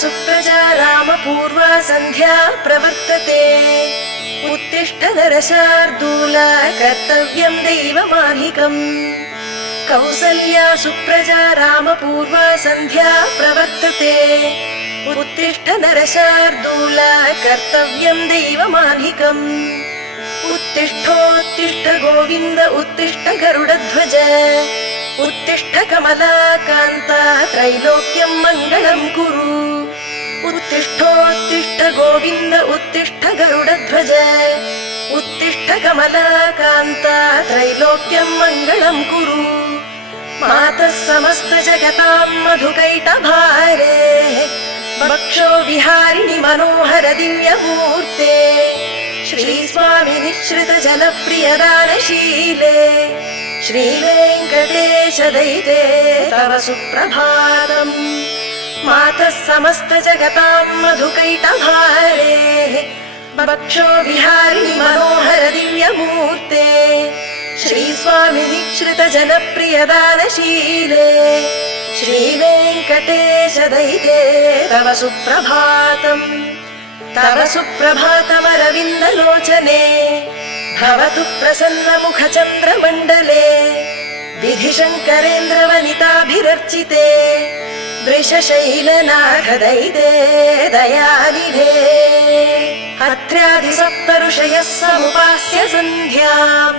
सुप्रजा रामपूर्वा सन्ध्या प्रवर्तते। उत्तिष्ठ नरशार्दूल कर्तव्यं दैवमाधिकम्। कौसल्या सुप्रजा रामपूर्वा सन्ध्या प्रवर्तते। उत्तिष्ठ नरशार्दूल कर्तव्यं दैवमाधिकम्। उत्तिष्ठोत्तिष्ठ गोविन्द उत्तिष्ठ गरुडध्वज। उत्तिष्ठ कमलाकान्ता त्रैलोक्यं मङ्गलं कुरु। उत्तिष्ठोत्तिष्ठ गोविन्द उत्तिष्ठ गरुडध्वज। उत्तिष्ठ कमलाकान्ता त्रैलोक्यं मङ्गलं कुरु। मातः समस्त जगतां मधुकैटभारे। वक्षो विहारिणि मनोहर दिव्यमूर्ते। श्रीस्वामि निःश्रित जनप्रिय दानशीले। श्रीवेङ्कटेश दयिते तव सुप्रभातम्। मातः समस्त जगतां मधुकैटभारे। वक्षो विहारिणि मनोहर दिव्यमूर्ते। श्रीस्वामि निःश्रित जनप्रिय दानशीले। श्रीवेङ्कटेश दयिते तव सुप्रभातम्। तव सुप्रभातमरविन्दलोचने। भवतु प्रसन्न मुख चन्द्रमण्डले। विधिशङ्करेन्द्र वनिताभिरर्चिते। वृषशैलनाथ दयिते दयानिधे। अत्र्यादि सप्त ऋषयः समुपास्य सन्ध्याम्।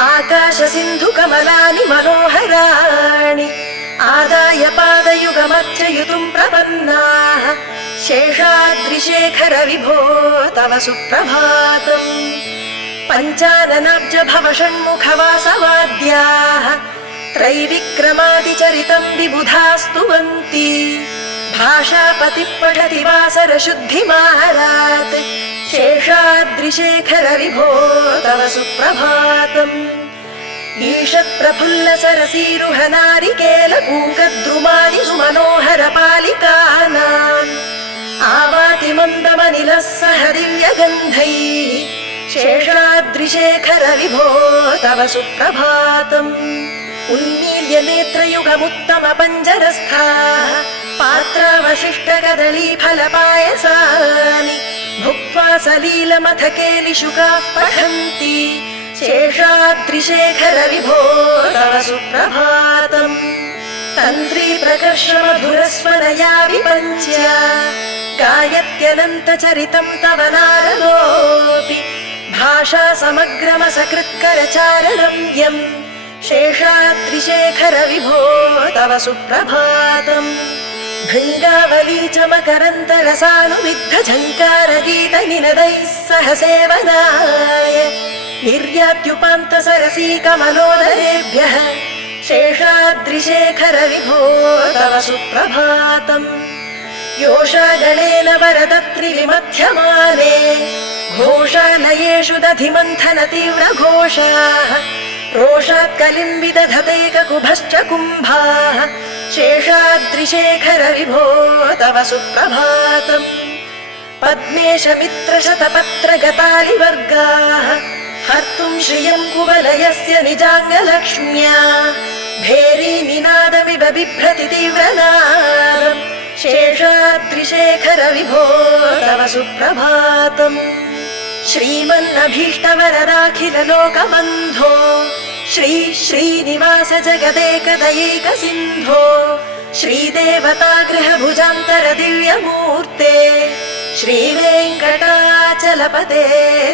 आकाश सिन्धु कमलानि मनोहराणि। आदाय पादयुगमर्चयितुं प्रपन्नाः। शेषाद्रिशेखर विभो तव सुप्रभातम्। पञ्चाननाब्ज भव षण्मुख वासवाद्याः। त्रैविक्रमादिचरितं विबुधा स्तुवन्ति। भाषापतिः पठति वासर शुद्धिमाहारात्। शेषाद्रिशेखर विभो तव सुप्रभातम्। ईषत् प्रफुल्ल सरसीरुह नारिकेल पूगद्रुमादि सुमनोहर पालिकानाम्। आवाति मन्दमनिलः सह दिव्यगन्धैः। शेषाद्रिशेखर विभो तव सुप्रभातम्। उन्मील्य नेत्रयुगमुत्तम पञ्जरस्थाः। पात्रावशिष्ट कदली फलपायसानि। भुक्त्वा सलीलमथ केलिशुकाः पठन्ति। शेषाद्रिशेखर विभो तव सुप्रभातम्। तन्त्री प्रकर्ष मधुरस्वनया विपञ्च्य। गायत्यनन्त चरितं तव नारदोऽपि। भाषा समग्रमसकृत्कर चारणम्यम्। शेषाद्रिशेखर विभो तव सुप्रभातम्। भृङ्गावली च मकरन्दरसानुविद्ध झङ्कार गीत निनदैः सह सेवनाय। निर्यात्युपान्त सरसी कमलोदरेभ्यः। शेषाद्रिशेखर विभो तव सुप्रभातम्। योषागणेन वरदत्रिविमध्यमाने। घोषालयेषु दधिमन्थन तीव्र घोषाः। रोषात् कलिं विदधतेककुभश्च कुम्भाः। शेषाद्रिशेखर विभो तव सुप्रभातम्। पद्मेश मित्र शतपत्र गतालिवर्गाः। हर्तुं श्रियं कुवलयस्य निजाङ्गलक्ष्म्या। भेरी निनादमिव बिभ्रति तीव्रनादम्। शेषाद्रिशेखर विभो तव सुप्रभातम्। श्रीमन्नभीष्टवरदाखिल लोकबन्धो। श्री श्रीनिवास जगदेकदयैक सिन्धो। श्रीदेवतागृह भुजान्तर दिव्यमूर्ते। श्रीवेङ्कटाचलपते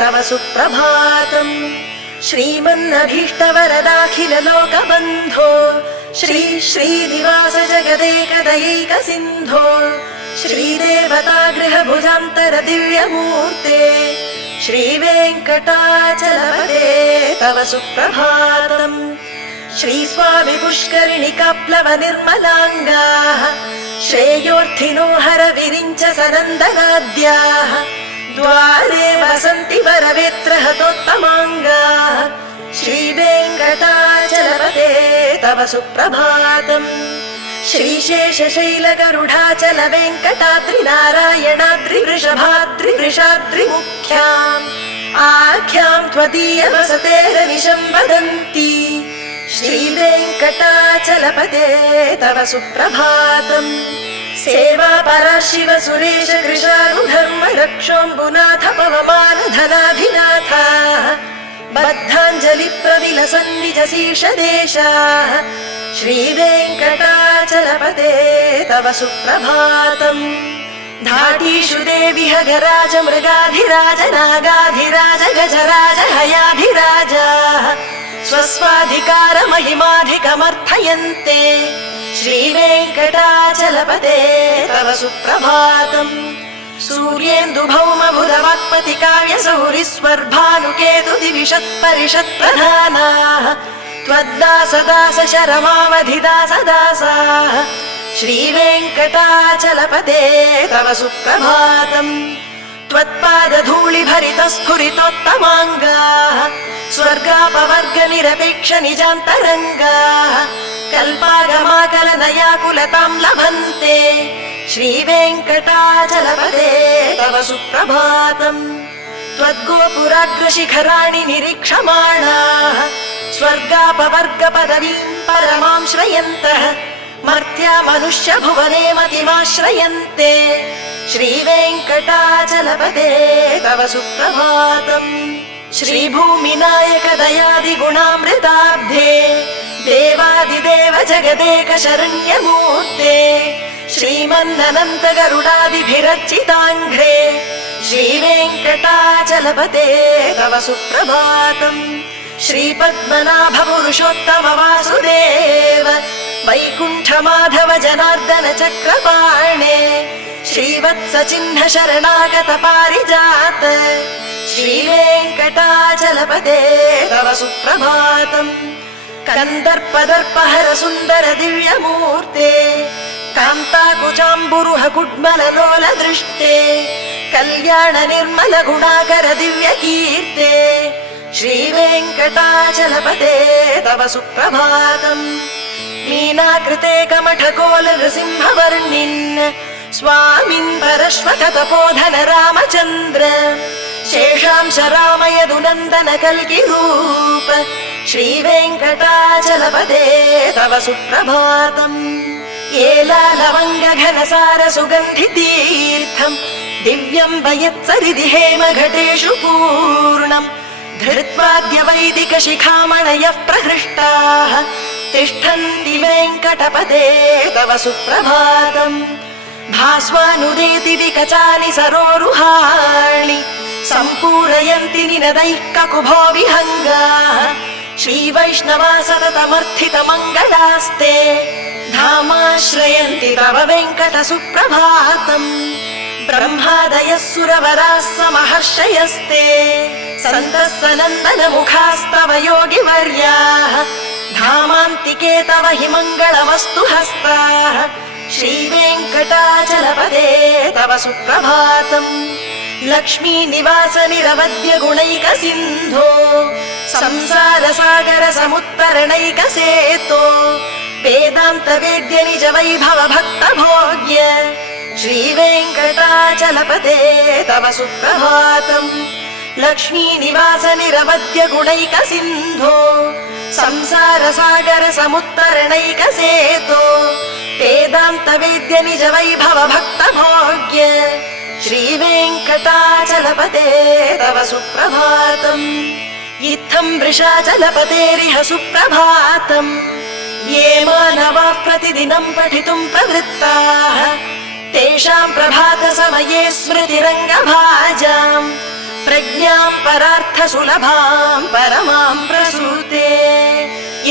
तव सुप्रभातम्। श्रीमन्नभीष्टवरदाखिल लोकबन्धो। श्री श्रीनिवास जगदेकदयैक सिन्धो। श्रीदेवतागृह भुजान्तर दिव्यमूर्ते। श्रीवेङ्कटाचलपते तव सुप्रभातम्। श्रीस्वामि पुष्करिणि काप्लव निर्मलाङ्गाः। श्रेयोर्थिनो हर विरिञ्च सनन्दनाद्याः। द्वारे वसन्ति वरवेत्र हतोत्तमाङ्गाः। श्रीवेङ्कटाचलपते तव सुप्रभातम्। श्रीशेषशैल गरुडाचल वेङ्कटाद्रि नारायणाद्रि वृषभाद्रि वृषाद्रि मुख्याम्। आख्यां त्वदीय वसतेरनिशं वदन्ति। श्रीवेङ्कटाचलपते तव सुप्रभातम्। सेवा परा शिव सुरेश कृशानु धर्म रक्षोऽम्बुनाथ पवमान धनाधिनाथ बद्धाञ्जलि प्रविलसन् निज शीर्ष देशाः श्रीवेङ्कटाचलपते तव सुप्रभातम् धाटीषु देवि हगराज मृगाधिराज नागाधिराज गजराज हयाधिराज स्वस्वाधिकार महिमाधिकमर्थयन्ते श्रीवेङ्कटाचलपते तव सुप्रभातम् सूर्येन्दु भौम बुधवाक्पति काव्य सौरिस्वर्भानुकेतु दिविशत् परिषत् प्रधानाः त्वद्दास दास शरमावधि दास दासाः श्रीवेङ्कटाचलपते तव सुप्रभातम् त्वत्पाद धूलि भरित स्फुरितोत्तमाङ्गाः स्वर्गापवर्ग निरपेक्ष निजान्तरङ्गाः कल्पागमाकलनयाकुलतां लभन्ते श्रीवेङ्कटाचलपते तव सुप्रभातम् त्वद्गोपुराग्रशिखराणि निरीक्षमाणाः स्वर्गापवर्ग पदवीं परमां श्रयन्तः मर्त्या मनुष्य भुवने मतिमाश्रयन्ते श्रीवेङ्कटाचलपते तव सुप्रभातम् श्रीभूमिनायक दयादिगुणामृताब्धे देवादिदेव जगदेक शरण्यमूर्ते श्रीमन्ननन्त गरुडादिभिरर्चिताङ्घ्रे श्रीवेङ्कटाचलपते तव सुप्रभातम् श्रीपद्मनाभ पुरुषोत्तम वासुदेव वैकुण्ठ माधव जनार्दन चक्रपाणे श्रीवत्स चिह्न शरणागत पारिजात श्रीवेङ्कटाचलपते तव सुप्रभातम् कन्दर्पदर्पहर सुन्दर दिव्यमूर्ते कान्ताकुचाम्बुरुह कुड्मललोल दृष्टे कल्याण निर्मल गुणाकर दिव्य कीर्ते श्रीवेङ्कटाचलपते तव सुप्रभातम् मीनाकृते कमठकोल नृसिंहवर्णिन् स्वामिन् परश्वत तपोधन रामचन्द्र शेषांश रामयदुनन्दन कल्किरूप श्रीवेङ्कटाचलपते तव सुप्रभातम् एलालवङ्ग घनसार सुगन्धितीर्थम् दिव्यं वयत्सरिदि हेम घटेषु पूर्णम् धृत्वाद्य वैदिक शिखामणयः प्रहृष्टाः तिष्ठन्ति वेङ्कटपते तव सुप्रभातम् भास्वानुदेति विकचानि सरोरुहाणि सम्पूरयन्ति निनदैः ककुभो विहङ्गाः श्रीवैष्णवा सततमर्थित मङ्गलास्ते धामाश्रयन्ति तव वेङ्कट सुप्रभातम् ब्रह्मादयः सुरवराः समहर्षयस्ते सन्तः सनन्दन मुखास्तव योगिवर्याः धामान्तिके तव हि मङ्गलमस्तु हस्ताः श्रीवेङ्कटाचलपते तव सुप्रभातम् लक्ष्मी निवास निरवद्य गुणैक सिन्धो संसार सागर समुत्तरणैक सेतो वेदान्त वेद्य निज वैभव भक्त भोग्य श्रीवेङ्कटाचलपते तव सुप्रभातम् लक्ष्मी निवास निरवद्य गुणैक सिन्धो संसार सागर समुत्तरणैक सेतो वेदान्त वेद्य निज वैभव भक्त भोग्य श्रीवेङ्कटाचलपते तव सुप्रभातम् इत्थं वृषाचलपतेरिह सुप्रभातम् ये मानवाः प्रतिदिनं पठितुं प्रवृत्ताः तेषां प्रभात समये स्मृतिरङ्गभाजाम् प्रज्ञां परार्थ सुलभां परमां प्रसूते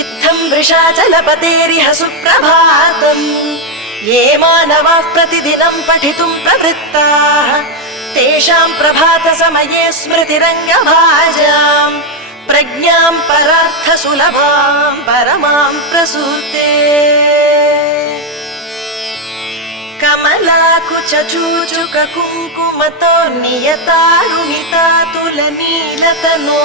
इत्थं वृषाचलपतेरिह सुप्रभातम् ये मानवाः प्रतिदिनं पठितुं प्रवृत्ताः तेषां प्रभात समये स्मृतिरङ्गभाजाम् प्रज्ञां परार्थ सुलभां परमां प्रसूते कमलाकुच चूचुक कुङ्कुमतो नियतारुणिता तुलनीलतनो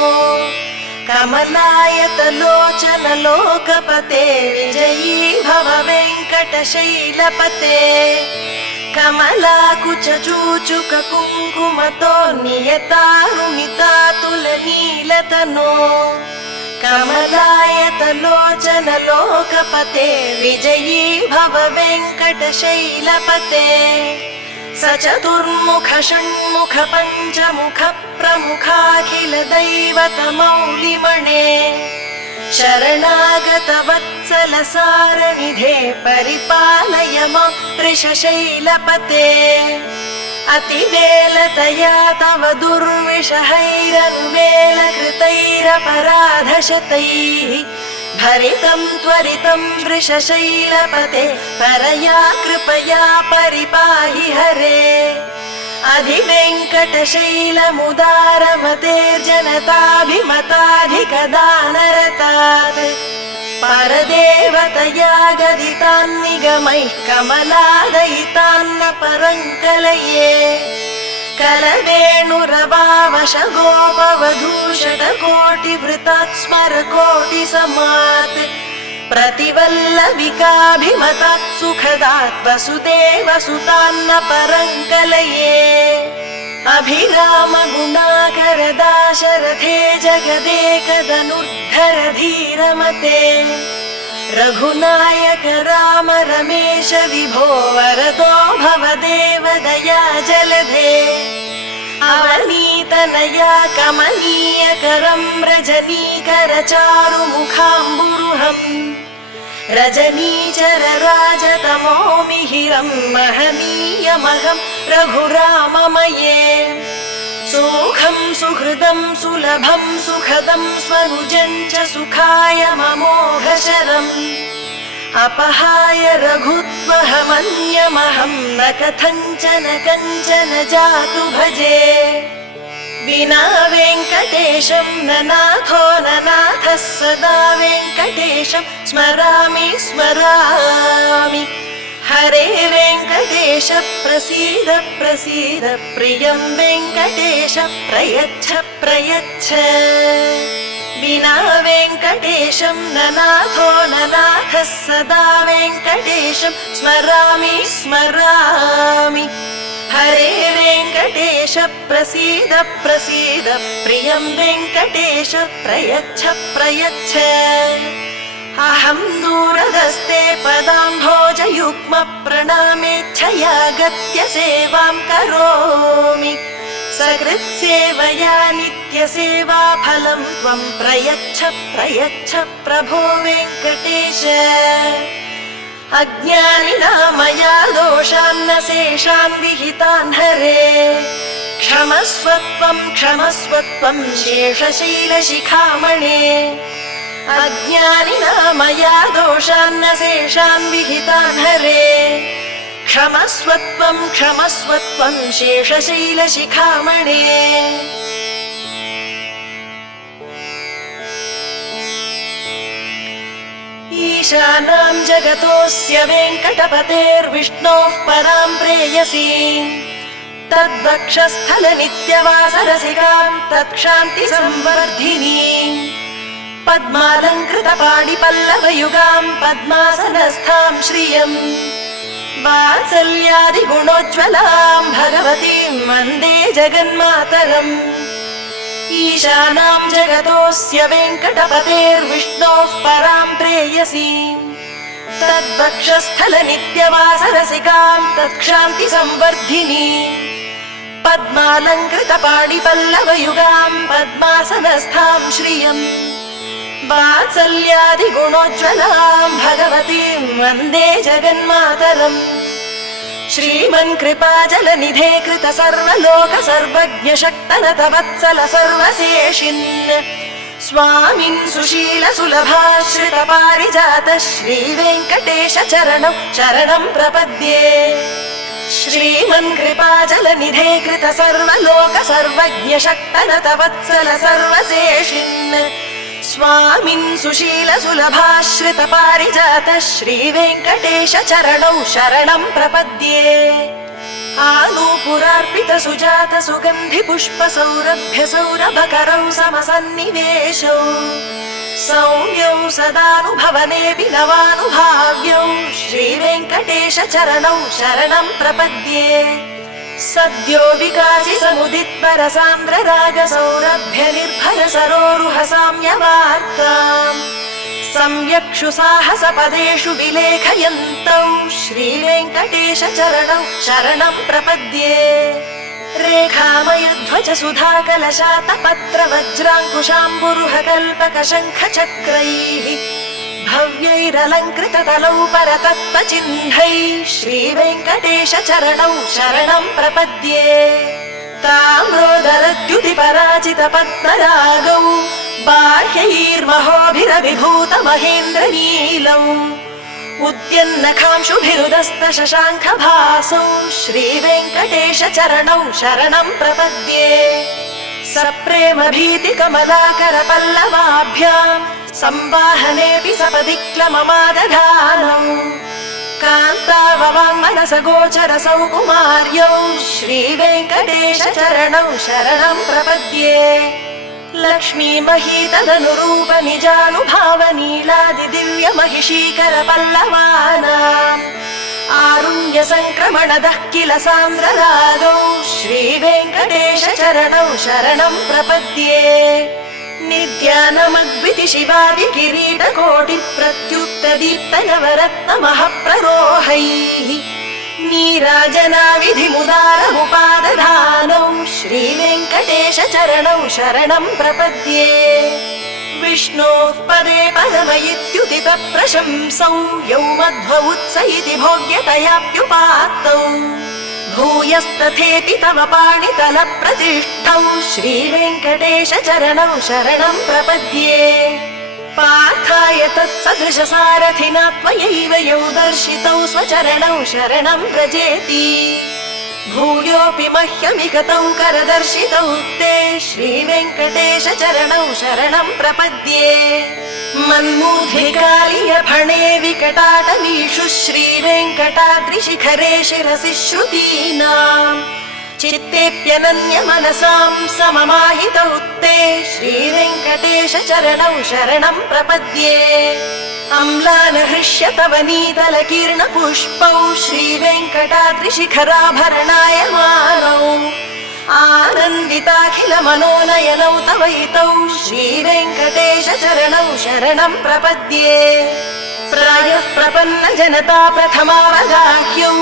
कमलायत लोचन लोकपते विजयी भव वेङ्कटशैलपते कमलाकुच चूचुक कुङ्कुमतो नियतारुणिता तुलनीलतनो कमलायतलोचन लोकपते विजयी भव वेङ्कटशैलपते सचतुर्मुख षण्मुख पञ्चमुख प्रमुखाखिल दैवत मौलिमणे शरणागत वत्सल सारनिधे परिपालय मां वृषशैलपते अतिवेलतया तव दुर्विषहैरनुवेलकृतैरपराधशतैः भरितं त्वरितं वृषशैलपते परया कृपया परिपाहि हरे अधिवेङ्कटशैलमुदारमतेर्जनताभिमताधिकदानरतात् परदेवतया गदितान्निगमैः कमलादयितान्न परङ्कलये कलवेणुरवावश गोपवधूषटकोटिवृतात् स्मरकोटिसमात् प्रतिवल्लविकाभिमतात् सुखदात् वसुदेव सुतान्न परङ्कलये अभिराम गुणाकर दाशरथे जगदेकदनुद्धर धीरमते रघुनायक राम रमेश विभो वरदो भवदेव दया जलधे अवनीतनया कमनीयकरं रजनीकर चारुमुखाम्बुरुहम् रजनीचर राजतमो मिहिरं महनीयमहं रघुराममये सुखं सुहृदं सुलभं सुखदं स्वनुजं च सुखाय ममोघशरम् अपहाय रघुत्वहमन्यमहं न कथञ्चन कञ्चन जातु भजे विना वेङ्कटेशं न नाथो न नाथः सदा वेङ्कटेशं स्मरामि स्मरामि हरे वेङ्कटेश प्रसीद प्रसीद प्रियं वेङ्कटेश प्रयच्छ प्रयच्छ विना वेङ्कटेशं न नाथो न नाथः सदा वेङ्कटेशं स्मरामि स्मरामि हरे वेङ्कटेश प्रसीद प्रसीद प्रियं वेङ्कटेश प्रयच्छ प्रयच्छ अहं दूरदस्ते पदाम्भोजयुग्म प्रणामेच्छया गत्य सेवां करोमि सकृत्सेवया नित्यसेवा फलं त्वं प्रयच्छ प्रयच्छ प्रभो वेङ्कटेश अज्ञानिना मया दोषान्न शेषान् विहितान् हरे क्षमस्वत्वं शेषशैलशिखामणे अज्ञानिना मया दोषान्न शेषान् विहितान् हरे क्षमस्वत्वं शेषशैलशिखामणे ईशानां जगतोऽस्य वेङ्कटपतेर्विष्णोः परां प्रेयसीं तद्वक्षस्थलनित्यवासरसिकां तत्क्षान्तिसंवर्धिनीं पद्मालङ्कृतपाणिपल्लवयुगां पद्मासनस्थां श्रियम् वात्सल्यादिगुणोज्ज्वलां भगवतीं वन्दे जगन्मातरम् ईशानां जगतोऽस्य वेङ्कटपतेर्विष्णोः परां प्रेयसीं तद्वक्षस्थलनित्यवासरसिकां तत्क्षान्तिसंवर्धिनीं पद्मालङ्कृतपाणिपल्लवयुगां पद्मासनस्थां श्रियम् वात्सल्यादिगुणोज्ज्वलां भगवतीं वन्दे जगन्मातरम् श्रीमन्कृपाजलनिधे कृत सर्वलोक सर्वज्ञ शक्तनत वत्सल सर्वशेषिन् स्वामिन् सुशील सुलभाश्रित पारिजात श्रीवेङ्कटेश चरणौ शरणं प्रपद्ये श्रीमन्कृपाजलनिधे कृत सर्वलोक सर्वज्ञ शक्तनत वत्सल सर्वशेषिन् स्वामिन् सुशील सुलभाश्रित पारिजात श्रीवेङ्कटेश चरणौ शरणं प्रपद्ये आनूपुरार्पित सुजात सुगन्धि पुष्प सौरभ्य सौरभकरौ समसन्निवेशौ सौम्यौ सदानुभवनेऽपि नवानुभाव्यौ श्रीवेङ्कटेश चरणौ शरणं प्रपद्ये सद्यो विकासि समुदित्पर सान्द्र राग सौरभ्य निर्भर सरोरुह साम्यवार्ताम् सम्यक्षु साहस पदेषु विलेखयन्तौ श्रीवेङ्कटेश चरणौ शरणं प्रपद्ये रेखामयध्वज सुधाकलशातपत्र वज्राङ्कुशाम्बुरुह कल्पक शङ्ख चक्रैः भव्यैरलङ्कृत तलौ परतत्त्वचिह्नैः श्रीवेङ्कटेश चरणौ शरणं प्रपद्ये ताम्रोदरद्युति पराजित पद्मरागौ बाह्यैर्महोभिरभिभूत महेन्द्रनीलौ उद्यन्नखांशुभिरुदस्त शशाङ्ख भासौ श्रीवेङ्कटेश चरणौ शरणं प्रपद्ये सप्रेम भीति कमलाकर पल्लवाभ्याम् संवाहनेऽपि सपदि क्लममादधानौ कान्ताववाङ्मनस गोचर सौकुमार्यौ श्रीवेङ्कटेश चरणौ शरणं प्रपद्ये लक्ष्मी महीतदनुरूप निजानुभावनीलादि दिव्य महिषीकर पल्लवानाम् आरुण्य संक्रमणदः किल सान्द्र रागौ श्रीवेङ्कटेश चरणौ शरणं प्रपद्ये निद्यानमद्विति शिवादि किरीट कोटि प्रत्युत्त दीप्त नवरत्न महप्ररोहैः नीराजना विधिमुदारमुपादधानौ श्रीवेङ्कटेश चरणौ शरणं प्रपद्ये विष्णोः पदे परम इत्युदित प्रशंसौ यौ मध्व उत्स इति भोग्यतयाप्युपात्तौ भूयस्तथेति तव पाणितल प्रतिष्ठौ श्रीवेङ्कटेश चरणौ शरणं प्रपद्ये पार्थाय तत्सदृश सारथिना त्वयैव यौ दर्शितौ स्वचरणौ शरणं व्रजेति भूयोऽपि मह्यमिकतौ करदर्शितौ ते श्रीवेङ्कटेश चरणौ शरणं प्रपद्ये मन्मूर्धिकालिय फणे विकटाटवीषु श्रीवेङ्कटाद्रिशिखरे शिरसि श्रुतीनाम् चित्तेऽप्यनन्य मनसां सममाहितौ ते श्रीवेङ्कटेश चरणौ शरणं प्रपद्ये अम्लान हृष्य तव नीतल कीर्ण पुष्पौ श्रीवेङ्कटाद्रिशिखराभरणायमानौ आनन्दिताखिल मनोनयनौ तवैतौ श्रीवेङ्कटेश चरणौ शरणं प्रपद्ये प्रायः प्रपन्न जनता प्रथमावगाह्यौ